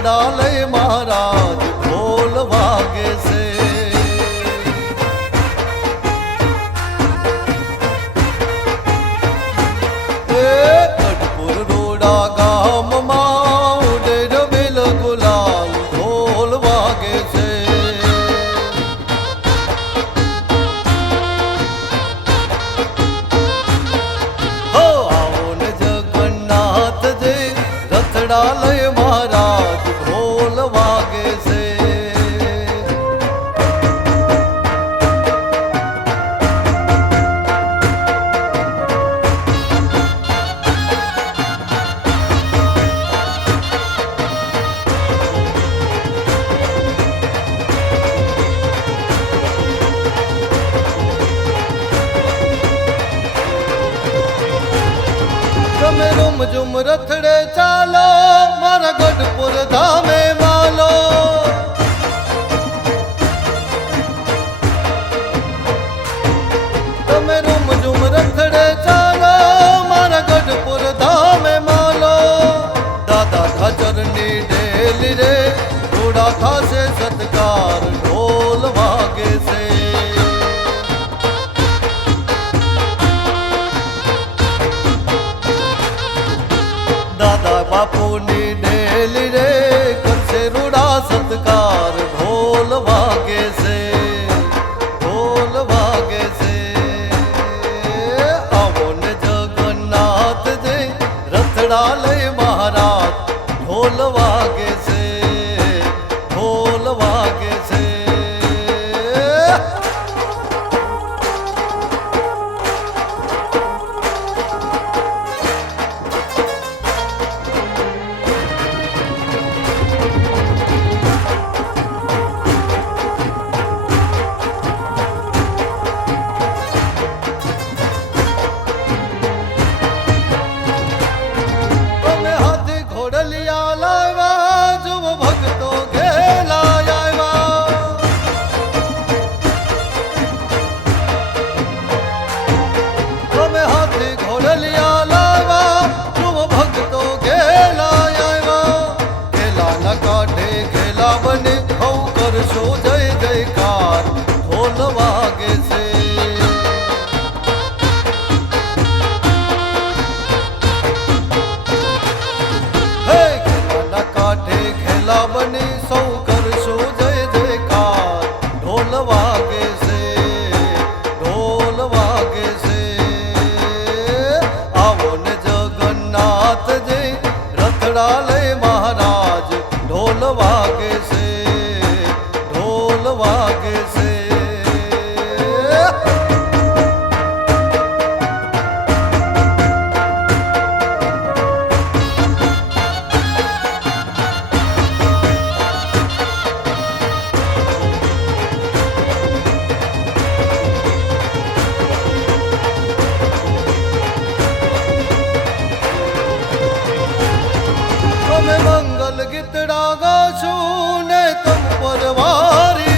रथड़ा लय महाराज ढोल वागे से। गढ़पुर रोड़ा गाम मां उड़े रवेल गुलाल ढोल वागे से। हो आओ ने जगन्नाथ जी रथड़ा लय महाराज ढोल वागे से। તમે રૂમ ઝુમ રથડે ચાલો મારા ગઢપુર ધામે માલો। તમે રૂમ ઝુમ રથડે ચાલો મારા ગઢપુર ધામે માલો। દાદા ખાચરની ડેલી રે થોડા ખાસે સત્કાર ઢોલ વાગે છે। दादा बापू नी डेली रे करसे रूड़ा सत्कार ढोल वागे से। ढोल वागे से आवो ने जगन्नाथ जी रथड़ा लय महाराज ढोल वागे से। ढोल वागे से सो जय जयकार ढोल वागे से। हे खेला काठे खेला बने सौ कर सो जय जयकार ढोल वागे से। ढोल वागे से आवो ने जगन्नाथ जी रथड़ा लय महाराज ढोल वागे से। वागे से તમે મંગલ ગીતડા ગાશો ને તમ પરવારી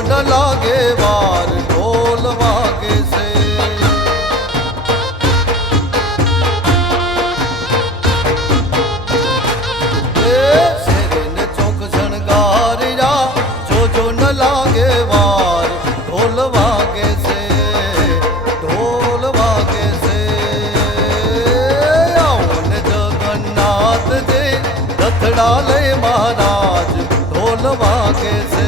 न लागे वार ढोल वागे से। शेरे ने चौक शणगारिया जो न लागे वार ढोल वागे से। ढोल वागे से आओ ने जगन्नाथ जी रथड़ा लय महाराज ढोल वागे से।